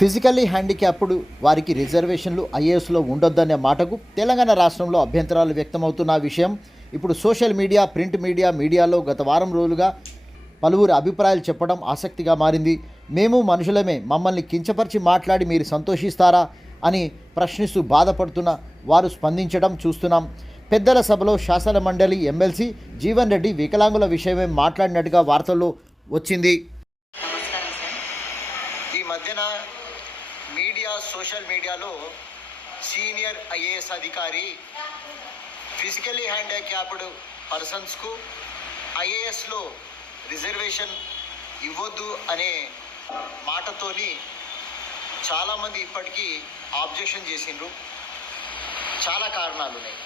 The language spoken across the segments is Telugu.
ఫిజికల్లీ హ్యాండిక్యాప్డ్ వారికి రిజర్వేషన్లు ఐఏఎస్లో ఉండొద్దనే మాటకు తెలంగాణ రాష్ట్రంలో అభ్యంతరాలు వ్యక్తమవుతున్న విషయం. ఇప్పుడు సోషల్ మీడియా ప్రింట్ మీడియా మీడియాలో గత వారం రోజులుగా పలువురు అభిప్రాయాలు చెప్పడం ఆసక్తిగా మారింది. మేము మనుషులమే మమ్మల్ని కించపరిచి మాట్లాడి మీరు సంతోషిస్తారా అని ప్రశ్నిస్తూ బాధపడుతున్న వారు స్పందించడం చూస్తున్నాం. పెద్దల సభలో శాసన మండలి ఎమ్మెల్సీ జీవన్ రెడ్డి వికలాంగుల విషయమే మాట్లాడినట్టుగా వార్తల్లో వచ్చింది. ఈ మధ్యన సోషల్ మీడియాలో సీనియర్ ఐఏఎస్ అధికారి ఫిజికలీ హ్యాండిక్యాప్డ్ పర్సన్స్కు ఐఏఎస్లో రిజర్వేషన్ ఇవ్వద్దు అనే మాటతోని చాలామంది ఇప్పటికీ ఆబ్జెక్షన్ చేసిండ్రు. చాలా కారణాలు ఉన్నాయి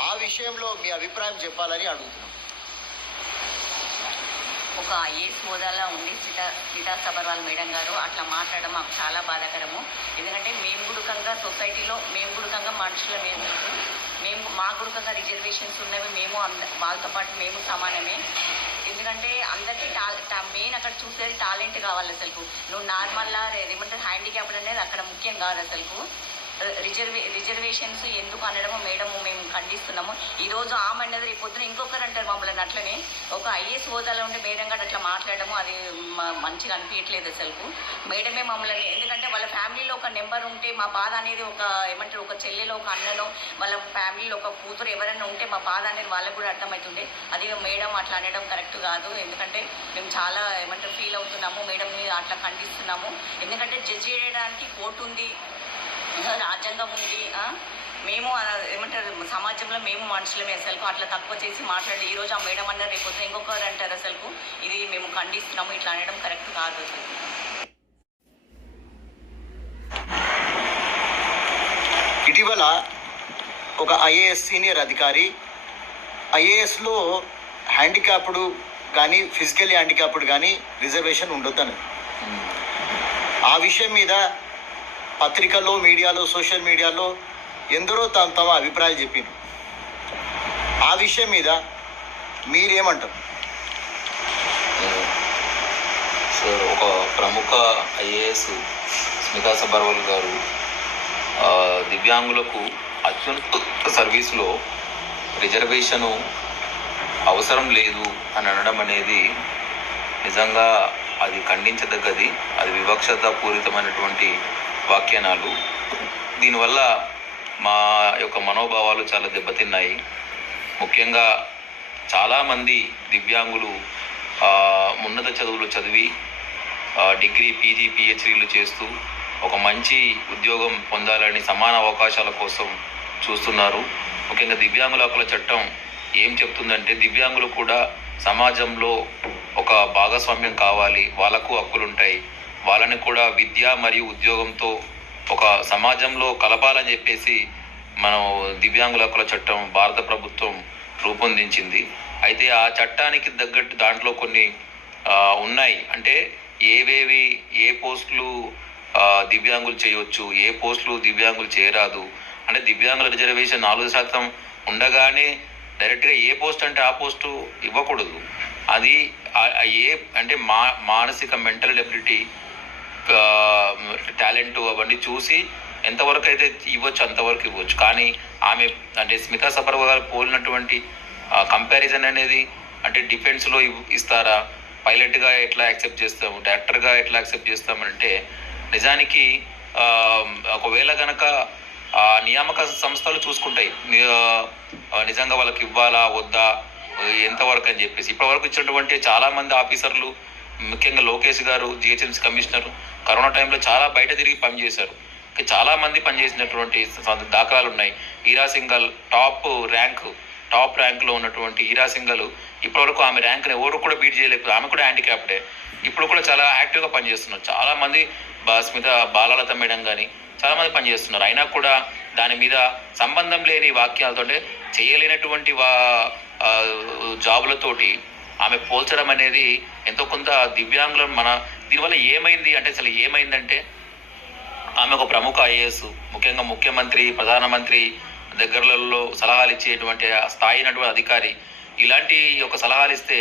ఆ విషయంలో మీ అభిప్రాయం చెప్పాలని అడుగుతున్నాను ఒక ఐఏఎస్ హోదాలో ఉండి సీతా సీతా సబర్వాల్ మేడం గారు అట్లా మాట్లాడడం మాకు చాలా బాధాకరము. ఎందుకంటే మేము గుడుకంగా సొసైటీలో మేము గుడుకంగా మనుషుల మేము మేము మా గుడుకంగా రిజర్వేషన్స్ ఉన్నవి మేము అంద వాళ్ళతో పాటు మేము సమానమే. ఎందుకంటే అందరికీ టా మెయిన్ అక్కడ చూసేది టాలెంట్ కావాలి అసలు నువ్వు నార్మల్లా ఏమంటారు హ్యాండిక్యాప్డ్ అనేది అక్కడ ముఖ్యం కాదు అసలు రిజర్వే రిజర్వేషన్స్ ఎందుకు అనడము మేడం మేము ఖండిస్తున్నాము. ఈరోజు ఆమె అన్నది రేపు పొద్దున ఇంకొకరు అంటారు మమ్మల్ని అట్లనే. ఒక ఐఏఎస్ హోదాలో ఉండి మేడం గారు అట్లా మాట్లాడము అది మంచిగా అనిపించట్లేదు అసలు మేడమే మమ్మల్ని ఎందుకంటే వాళ్ళ ఫ్యామిలీలో ఒక నెంబర్ ఉంటే మా బాధ అనేది ఒక ఏమంటారు ఒక చెల్లెలో ఒక అన్నలో వాళ్ళ ఫ్యామిలీలో ఒక కూతురు ఎవరైనా ఉంటే మా బాధ అనేది వాళ్ళకు కూడా అర్థమవుతుండే. అది మేడం అట్లా అనడం కరెక్ట్ కాదు. ఎందుకంటే మేము చాలా ఏమంటారు ఫీల్ అవుతున్నాము. మేడం అట్లా ఖండిస్తున్నాము. ఎందుకంటే జడ్జ్ చేయడానికి కోర్టు ఉంది. రాజ్యాంగం ఉంది మేము ఏమంటారు సమాజంలో మేము మనుషులమే అసలు అట్లా తక్కువ చేసి మాట్లాడి ఈ రోజు ఆ మేడం అన్నారు రేపు ఇంకొకరు అంటారు అసలు ఇది మేము ఖండిస్తున్నాము ఇట్లా అనడం కరెక్ట్ కాదు అసలు. ఇటీవల ఒక ఐఏఎస్ సీనియర్ అధికారి ఐఏఎస్లో హ్యాండిక్యాప్డ్ కానీ ఫిజికల్ హ్యాండిక్యాప్డ్ కానీ రిజర్వేషన్ ఉండొద్దని ఆ విషయం మీద పత్రికల్లో మీడియాలో సోషల్ మీడియాలో ఎందరో తమ తమ అభిప్రాయాలు చెప్పింది ఆ విషయం మీద మీరేమంటారు? సార్ ఒక ప్రముఖ ఐఏఎస్ స్మితా సబర్వాల్ గారు దివ్యాంగులకు అత్యున్నత సర్వీస్లో రిజర్వేషను అవసరం లేదు అని అనడం అనేది నిజంగా అది ఖండించదగ్గది అది వివక్షత పూరితమైనటువంటి వ్యాఖ్యానాలు దీనివల్ల మా యొక్క మనోభావాలు చాలా దెబ్బతిన్నాయి. ముఖ్యంగా చాలామంది దివ్యాంగులు ఉన్నత చదువులు చదివి డిగ్రీ పీజీ పిహెచ్డీలు చేస్తూ ఒక మంచి ఉద్యోగం పొందాలని సమాన అవకాశాల కోసం చూస్తున్నారు. ముఖ్యంగా దివ్యాంగుల హక్కుల చట్టం ఏం చెప్తుందంటే దివ్యాంగులు కూడా సమాజంలో ఒక భాగస్వామ్యం కావాలి వాళ్ళకు హక్కులు ఉంటాయి వాళ్ళని కూడా విద్య మరియు ఉద్యోగంతో ఒక సమాజంలో కలపాలని చెప్పేసి మనం దివ్యాంగుల హక్కుల చట్టం భారత ప్రభుత్వం రూపొందించింది. అయితే ఆ చట్టానికి తగ్గట్టు దాంట్లో కొన్ని ఉన్నాయి. అంటే ఏవేవి ఏ పోస్టులు దివ్యాంగులు చేయొచ్చు ఏ పోస్టులు దివ్యాంగులు చేయరాదు. అంటే దివ్యాంగుల రిజర్వేషన్ నాలుగు శాతం ఉండగానే డైరెక్ట్గా ఏ పోస్ట్ అంటే ఆ పోస్టు ఇవ్వకూడదు. అది ఏ అంటే మా మానసిక మెంటల్ ఎబిలిటీ టాలెంట్ అవన్నీ చూసి ఎంతవరకు అయితే ఇవ్వచ్చు అంతవరకు ఇవ్వచ్చు. కానీ ఆమె అంటే స్మితా సబర్వా గారు పోలినటువంటి కంపారిజన్ అనేది అంటే డిఫెన్స్లో ఇస్తారా? పైలట్గా ఎట్లా యాక్సెప్ట్ చేస్తాము? డైరెక్టర్గా ఎట్లా యాక్సెప్ట్ చేస్తామంటే నిజానికి ఒకవేళ గనక నియామక సంస్థలు చూసుకుంటాయి. నిజంగా వాళ్ళకి ఇవ్వాలా? వద్దా? ఎంతవరకు అని చెప్పేసి. ఇప్పటివరకు ఇచ్చినటువంటి చాలామంది ఆఫీసర్లు ముఖ్యంగా లోకేష్ గారు జిహెచ్ఎంసీ కమిషనర్ కరోనా టైంలో చాలా బయట తిరిగి పనిచేశారు. చాలా మంది పనిచేసినటువంటి దాఖలాలు ఉన్నాయి. Ira Singhal top rank top ర్యాంక్లో ఉన్నటువంటి ఈరా సింగల్ ఇప్పటివరకు ఆమె ర్యాంక్ని ఎవరు కూడా బీట్ చేయలేదు. ఆమె కూడా హ్యాండిక్యాప్డే ఇప్పుడు కూడా చాలా యాక్టివ్గా పనిచేస్తున్నారు. చాలా మంది బా స్మిత బాలలత మేడం కానీ చాలా మంది పనిచేస్తున్నారు. అయినా కూడా దాని మీద సంబంధం లేని వాక్యాలతో అంటే చేయలేనటువంటి వా జాబులతోటి ఆమె పోల్చడం అనేది ఎంతో కొంత దివ్యాంగులను మన దీనివల్ల ఏమైంది? అంటే అసలు ఏమైందంటే ఆమె ఒక ప్రముఖ ఐఏఎస్ ముఖ్యంగా ముఖ్యమంత్రి ప్రధానమంత్రి దగ్గరలలో సలహాలు ఇచ్చేటువంటి ఆ స్థాయి అయినటువంటి అధికారి. ఇలాంటి ఒక సలహాలు ఇస్తే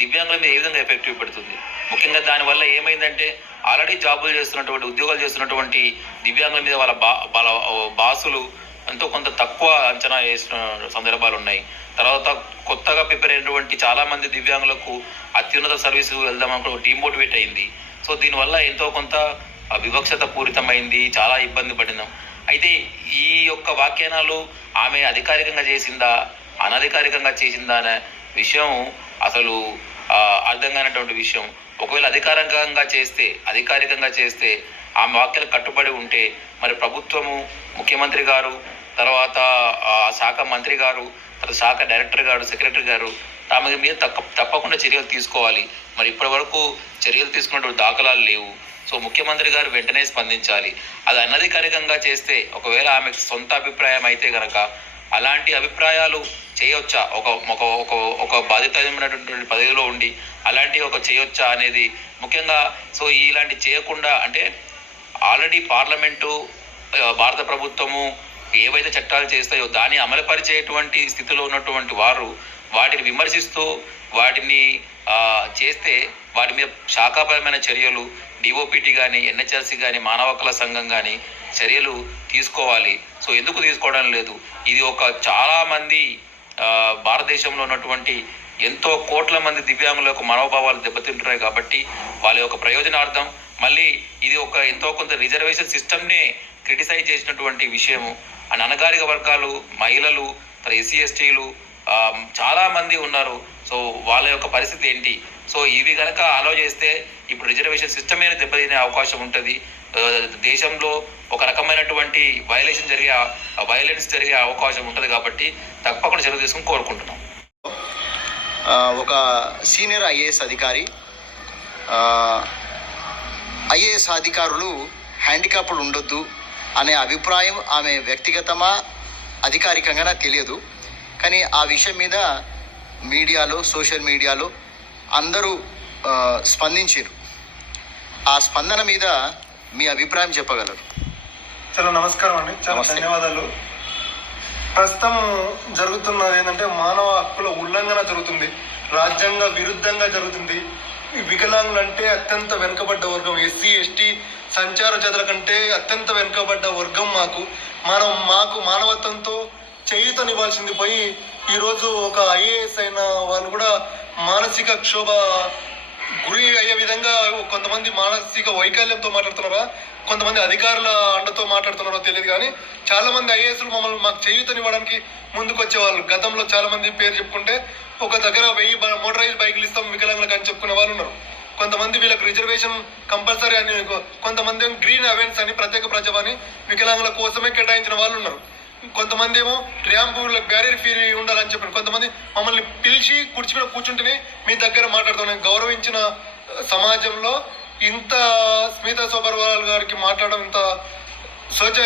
దివ్యాంగుల మీద ఏ విధంగా ఎఫెక్ట్ పెడుతుంది ముఖ్యంగా దానివల్ల ఏమైందంటే ఆల్రెడీ జాబులు చేస్తున్నటువంటి ఉద్యోగాలు చేస్తున్నటువంటి దివ్యాంగుల మీద వాళ్ళ బా వాళ్ళ బాసులు ఎంతో కొంత తక్కువ అంచనా వేసిన సందర్భాలు ఉన్నాయి. తర్వాత కొత్తగా ప్రిపేర్ అయినటువంటి చాలా మంది దివ్యాంగులకు అత్యున్నత సర్వీసు వెళ్దాం టీమ్ మోటివేట్ అయింది. సో దీనివల్ల ఎంతో కొంత వివక్షత పూరితమైంది చాలా ఇబ్బంది పడినాం. అయితే ఈ యొక్క వ్యాఖ్యానాలు ఆమె అధికారికంగా చేసిందా అనధికారికంగా చేసిందా అనే విషయం అసలు అర్థం కానటువంటి విషయం. ఒకవేళ అధికారికంగా చేస్తే అధికారికంగా చేస్తే ఆమె వాక్యాలకు కట్టుబడి ఉంటే మరి ప్రభుత్వము ముఖ్యమంత్రి గారు తర్వాత ఆ శాఖ మంత్రి గారు శాఖ డైరెక్టర్ గారు సెక్రటరీ గారు ఆమె మీద తక్క తప్పకుండా చర్యలు తీసుకోవాలి. మరి ఇప్పటి వరకు చర్యలు తీసుకున్నటువంటి దాఖలాలు లేవు. సో ముఖ్యమంత్రి గారు వెంటనే స్పందించాలి. అది అనధికారికంగా చేస్తే ఒకవేళ ఆమె సొంత అభిప్రాయం అయితే కనుక అలాంటి అభిప్రాయాలు చేయొచ్చా? ఒక ఒక ఒక ఒక బాధ్యతమైనటువంటి పదవిలో ఉండి అలాంటి ఒక చేయొచ్చా అనేది ముఖ్యంగా సో ఇలాంటి చేయకుండా అంటే ఆల్రెడీ పార్లమెంటు భారత ప్రభుత్వము ఏవైతే చట్టాలు చేస్తాయో దాన్ని అమలుపరిచేటువంటి స్థితిలో ఉన్నటువంటి వారు వాటిని విమర్శిస్తూ వాటిని చేస్తే వాటి మీద శాఖాపరమైన చర్యలు డిఓపిటి కానీ ఎన్హెచ్ఆర్సీ కానీ మానవ హక్కుల సంఘం కానీ చర్యలు తీసుకోవాలి. సో ఎందుకు తీసుకోవడం లేదు? ఇది ఒక చాలామంది భారతదేశంలో ఉన్నటువంటి ఎంతో కోట్ల మంది దివ్యాంగులకు మనోభావాలు దెబ్బతింటున్నాయి కాబట్టి వాళ్ళ యొక్క ప్రయోజనార్థం. మళ్ళీ ఇది ఒక ఎంతో కొంత రిజర్వేషన్ సిస్టమ్నే క్రిటిసైజ్ చేసినటువంటి విషయము. అండ్ అనగారిక వర్గాలు మహిళలు ఎస్సీ ఎస్టీలు చాలామంది ఉన్నారు. సో వాళ్ళ యొక్క పరిస్థితి ఏంటి? సో ఇది కనుక ఆలోచిస్తే ఇప్పుడు రిజర్వేషన్ సిస్టమే దెబ్బతినే అవకాశం ఉంటుంది. దేశంలో ఒక రకమైనటువంటి వైలేషన్ జరిగే వైలెన్స్ జరిగే అవకాశం ఉంటుంది కాబట్టి తప్పకుండా చర్య తీసుకుని కోరుకుంటున్నాం. ఒక సీనియర్ ఐఏఎస్ అధికారి ఐఏఎస్ అధికారులు హ్యాండిక్యాప్డ్ ఉండొద్దు. అనే అభిప్రాయం ఆమె వ్యక్తిగతమా అధికారికంగా తెలియదు. కానీ ఆ విషయం మీద మీడియాలో సోషల్ మీడియాలో అందరూ స్పందించారు. ఆ స్పందన మీద మీ అభిప్రాయం చెప్పగలరు. చాలా నమస్కారం అండి. చాలా. ధన్యవాదాలు. ప్రస్తుతం జరుగుతున్నది ఏంటంటే మానవ హక్కుల ఉల్లంఘన జరుగుతుంది. రాజ్యాంగ విరుద్ధంగా జరుగుతుంది. వికలాంగులు అంటే అత్యంత వెనుకబడ్డ వర్గం. ఎస్సీ ఎస్టీ సంచార జతల కంటే అత్యంత వెనుకబడ్డ వర్గం మాకు. మనం మాకు మానవత్వంతో చేయూతనివ్వాల్సింది పోయి ఈరోజు ఒక ఐఏఎస్ అయిన వాళ్ళు కూడా మానసిక క్షోభ గురి అయ్యే విధంగా కొంతమంది మానసిక వైకల్యంతో మాట్లాడుతున్నారా? కొంతమంది అధికారుల అండతో మాట్లాడుతున్నారో తెలియదు కానీ చాలా మంది ఐఏఎస్లు మమ్మల్ని మాకు చేయూతనివ్వడానికి ముందుకు వచ్చేవాళ్ళు గతంలో చాలా మంది పేరు చెప్పుకుంటే ఒక దగ్గర వెయ్యి మోటరైజ్ బైకులు ఇస్తాం వికలాంగులకు అని చెప్పుకునే వాళ్ళు ఉన్నారు. కొంతమంది వీళ్ళకి రిజర్వేషన్ కంపల్సరీ అని కొంతమంది ఏమో గ్రీన్ అవెన్స్ అని ప్రత్యేక ప్రజ అని వికలాంగుల కోసమే కేటాయించిన వాళ్ళు ఉన్నారు. కొంతమంది ఏమో ర్యాంపు బ్యారియర్ ఫీ ఉండాలని చెప్పారు. కొంతమంది మమ్మల్ని పిలిచి కుర్చీ మీద కూర్చుంటేనే మీ దగ్గర మాట్లాడుతున్నాం గౌరవించిన సమాజంలో ఇంత స్మిత సోబర్వాల్ గారికి మాట్లాడడం ఇంత శోచ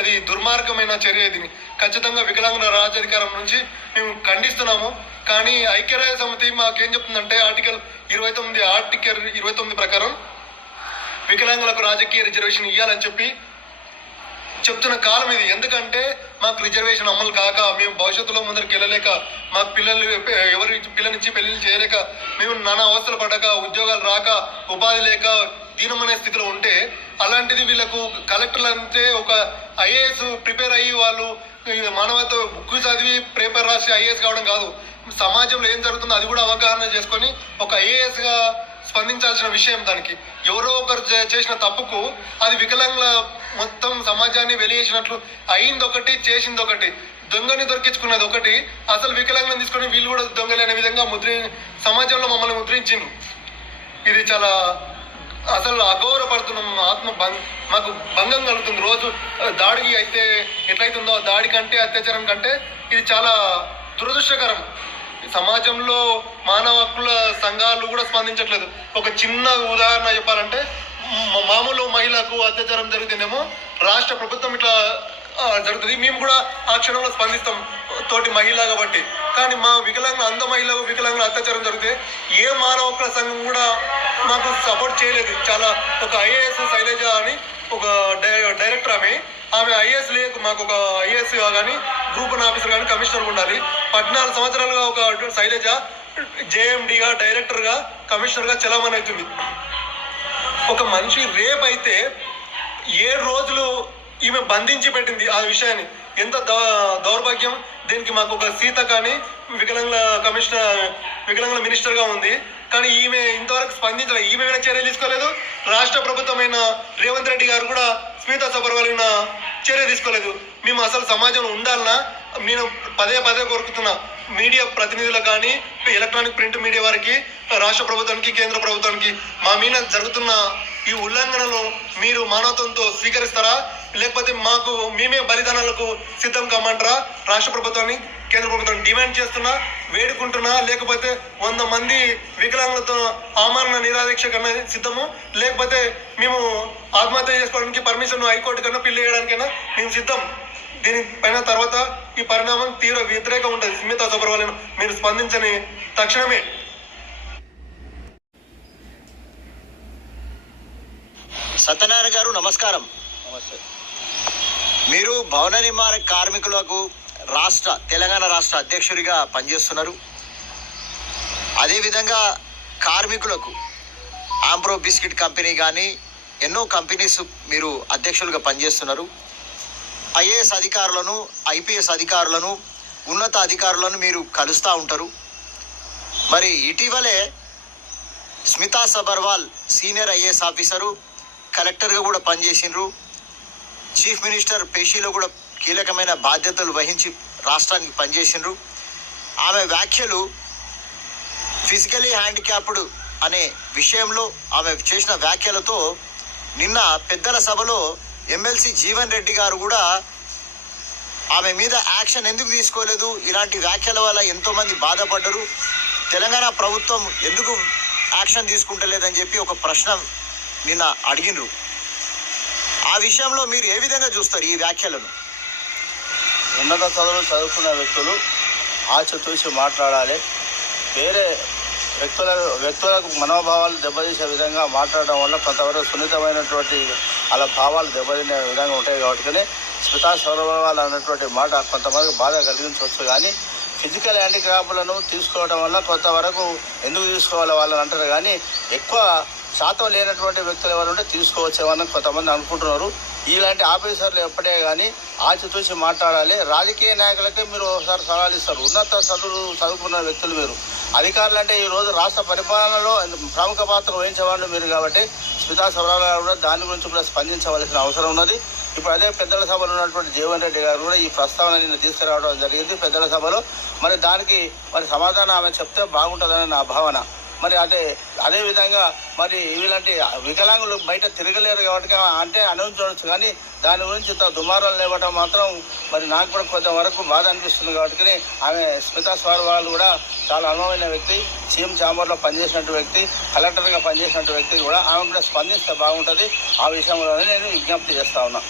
అది దుర్మార్గమైన చర్య ఇది. ఖచ్చితంగా వికలాంగుల రాజాధికారం నుంచి మేము ఖండిస్తున్నాము. కానీ ఐక్యరాజ్య సమితి మాకేం చెప్తుందంటే ఆర్టికల్ ఇరవై తొమ్మిది ఆర్టికల్ ఇరవై తొమ్మిది ప్రకారం వికలాంగులకు రాజకీయ రిజర్వేషన్ ఇవ్వాలని చెప్పి చెప్తున్న కాలం ఇది. ఎందుకంటే మాకు రిజర్వేషన్ అమలు కాక మేము భవిష్యత్తులో ముందరికి వెళ్ళలేక మా పిల్లలు ఎవరి పిల్లనిచ్చి పెళ్ళి చేయలేక మేము నానా అవస్థలు పడక ఉద్యోగాలు రాక ఉపాధి లేక దీనమనే స్థితిలో ఉంటే అలాంటిది వీళ్ళకు కలెక్టర్లు అంటే ఒక ఐఏఎస్ ప్రిపేర్ అయ్యి వాళ్ళు మానవత బుక్ చదివి పేపర్ రాసి ఐఏఎస్ కావడం కాదు. సమాజంలో ఏం జరుగుతుందో అది కూడా అవగాహన చేసుకొని ఒక ఐఏఎస్గా స్పందించాల్సిన విషయం దానికి. ఎవరో ఒకరు చేసిన తప్పుకు అది వికలాంగుల మొత్తం సమాజాన్ని వెలియేసినట్లు అయింది ఒకటి చేసింది ఒకటి దొంగని దొరికించుకున్నది ఒకటి అసలు వికలాంగులను తీసుకొని వీళ్ళు కూడా దొంగలు అనే విధంగా ముద్రి సమాజంలో మమ్మల్ని ముద్రించిండ్రు. ఇది చాలా అసలు అగౌరవపడుతున్నాం ఆత్మ భంగ మాకు భంగం కలుగుతుంది. రోజు దాడికి అయితే ఎట్లయితుందో ఆ దాడి కంటే అత్యాచారం కంటే ఇది చాలా దురదృష్టకరం. సమాజంలో మానవ హక్కుల సంఘాలు కూడా స్పందించట్లేదు. ఒక చిన్న ఉదాహరణ చెప్పాలంటే మామూలు మహిళకు అత్యాచారం జరిగితేనేమో రాష్ట్ర ప్రభుత్వం ఇట్లా జరుగుతుంది. మేము కూడా ఆ క్షణంలో స్పందిస్తాం తోటి మహిళ కాబట్టి. కానీ మా వికలాంగుల అంధ మహిళ వికలాంగుల అత్యాచారం జరిగితే ఏ మానవ హక్కుల సంఘం కూడా మాకు సపోర్ట్ చేయలేదు. చాలా ఒక ఐఏఎస్ శైలజ అని ఒక డై- డైరెక్టర్ ఆమె. ఆమె ఐఏఎస్ లేక మాకు ఒక ఐఏఎస్ కానీ గ్రూప్ ఆఫీసర్ కానీ కమిషనర్ ఉండాలి. పద్నాలుగు సంవత్సరాలుగా ఒక శైలజ జేఎండిగా డైరెక్టర్గా కమిషనర్గా చలామణి అవుతుంది. ఒక మనిషి రేప్ అయితే ఏడు రోజులు ఈమె బంధించి పెట్టింది ఆ విషయాన్ని. ఎంత దౌ- దౌర్భాగ్యం? దీనికి మాకు ఒక సీత కానీ వికలాంగుల కమిషనర్ వికలాంగుల మినిస్టర్గా ఉంది. కానీ ఈమె ఇంతవరకు స్పందించలేదు ఈమె మీద చర్య తీసుకోలేదు. రాష్ట్ర ప్రభుత్వమైన రేవంత్ రెడ్డి గారు కూడా స్మితా సబర్వాల్ చర్య తీసుకోలేదు. మేము అసలు సమాజంలో ఉండాలన్నా నేను పదే పదే కోరుకుతున్నా మీడియా ప్రతినిధులకు కానీ ఎలక్ట్రానిక్ ప్రింట్ మీడియా వారికి రాష్ట్ర ప్రభుత్వానికి కేంద్ర ప్రభుత్వానికి మా మీద జరుగుతున్న ఈ ఉల్లంఘనలు మీరు మానవత్వంతో స్వీకరిస్తారా? లేకపోతే మాకు మేమే బలిదానాలకు సిద్ధం కామంటారా? రాష్ట్ర ప్రభుత్వాన్ని కేంద్ర ప్రభుత్వం డిమాండ్ చేస్తున్నా వేడుకుంటున్నా లేకపోతే వంద మంది వికలాంగులతో ఆమరణ నిరాదీక్ష కన్నా సిద్ధము? లేకపోతే మేము ఆత్మహత్య చేసుకోవడానికి పర్మిషన్ హైకోర్టు కన్నా పిల్లి వేయడానికైనా మేము సిద్ధం? దీనిపైన తర్వాత ఈ పరిణామం తీవ్ర వ్యతిరేకం ఉంటుంది. స్మితా సుబ్రహ్మణ్యం మీరు స్పందించని తక్షణమే. సత్యనారాయణ గారు నమస్కారం. మీరు భవన నిర్మాణ కార్మికులకు రాష్ట్ర తెలంగాణ రాష్ట్ర అధ్యక్షుడిగా పనిచేస్తున్నారు. అదేవిధంగా కార్మికులకు ఆంప్రో బిస్కెట్ కంపెనీ కానీ ఎన్నో కంపెనీస్ మీరు అధ్యక్షులుగా పనిచేస్తున్నారు. ఐఏఎస్ అధికారులను ఐపీఎస్ అధికారులను ఉన్నత అధికారులను మీరు కలుస్తూ ఉంటారు. మరి ఇటీవలే Smita Sabharwal senior IAS officer కలెక్టర్గా కూడా పనిచేసిండ్రు. చీఫ్ మినిస్టర్ పేషీలో కూడా కీలకమైన బాధ్యతలు వహించి రాష్ట్రానికి పనిచేసిండ్రు. ఆమె వ్యాఖ్యలు ఫిజికలీ హ్యాండిక్యాప్డ్ అనే విషయంలో ఆమె చేసిన వ్యాఖ్యలతో నిన్న పెద్దల సభలో ఎమ్మెల్సీ జీవన్ రెడ్డి గారు కూడా ఆమె మీద యాక్షన్ ఎందుకు తీసుకోలేదు? ఇలాంటి వ్యాఖ్యల వల్ల ఎంతోమంది బాధపడ్డరు. తెలంగాణ ప్రభుత్వం ఎందుకు యాక్షన్ తీసుకుంటలేదని చెప్పి ఒక ప్రశ్న నిన్న అడిగినరు. ఆ విషయంలో మీరు ఏ విధంగా చూస్తారు ఈ వ్యాఖ్యలను? ఉన్నత చదువులు చదువుకున్న వ్యక్తులు ఆచితూచి మాట్లాడాలి. వేరే వ్యక్తుల వ్యక్తులకు మనోభావాలు దెబ్బతీసే విధంగా మాట్లాడడం వల్ల కొంతవరకు సున్నితమైనటువంటి అలా భావాలు దెబ్బతినే విధంగా ఉంటాయి కాబట్టి స్మితా సౌరభాలు అన్నటువంటి మాట కొంతమందికి బాధ కలిగించవచ్చు కానీ ఫిజికల్ హ్యాండిక్రాఫ్ట్లను తీసుకోవడం వల్ల కొంతవరకు ఎందుకు తీసుకోవాలి వాళ్ళని అంటారు కానీ ఎక్కువ శాతం లేనటువంటి వ్యక్తులు ఎవరు ఉంటే తీసుకోవచ్చేమని కొంతమంది అనుకుంటున్నారు. ఇలాంటి ఆఫీసర్లు ఎప్పుడే కానీ ఆచితూచి మాట్లాడాలి. రాజకీయ నాయకులకే మీరు ఒకసారి సలహాలు ఇస్తారు. ఉన్నత చదువులు చదువుకున్న వ్యక్తులు మీరు. అధికారులు అంటే ఈ రోజు రాష్ట్ర పరిపాలనలో ప్రముఖ పాత్ర వహించేవాళ్ళు మీరు కాబట్టి స్మితా సవరాల గారు కూడా దాని గురించి కూడా స్పందించవలసిన అవసరం ఉన్నది. ఇప్పుడు అదే పెద్దల సభలో ఉన్నటువంటి జీవన్ రెడ్డి గారు కూడా ఈ ప్రస్తావన నిన్న తీసుకురావడం జరిగింది పెద్దల సభలో. మరి దానికి మరి సమాధానం ఆమె చెప్తే బాగుంటుందని నా భావన. మరి అదే అదే విధంగా మరి ఇలాంటి వికలాంగులు బయట తిరగలేరు కాబట్టి అంటే అనుభవించవచ్చు కానీ దాని గురించి ఇంత దుమారాలు లేవటం మాత్రం మరి నాకు కూడా కొంతవరకు బాధ అనిపిస్తుంది కాబట్టి ఆమె స్మితా స్వార్ కూడా చాలా అనుభవమైన వ్యక్తి సీఎం ఛాంబర్లో పనిచేసినట్టు వ్యక్తి కలెక్టర్గా పనిచేసినట్టు వ్యక్తి కూడా ఆమె కూడా స్పందిస్తే బాగుంటుంది. ఆ విషయంలోనే నేను విజ్ఞప్తి చేస్తా ఉన్నా.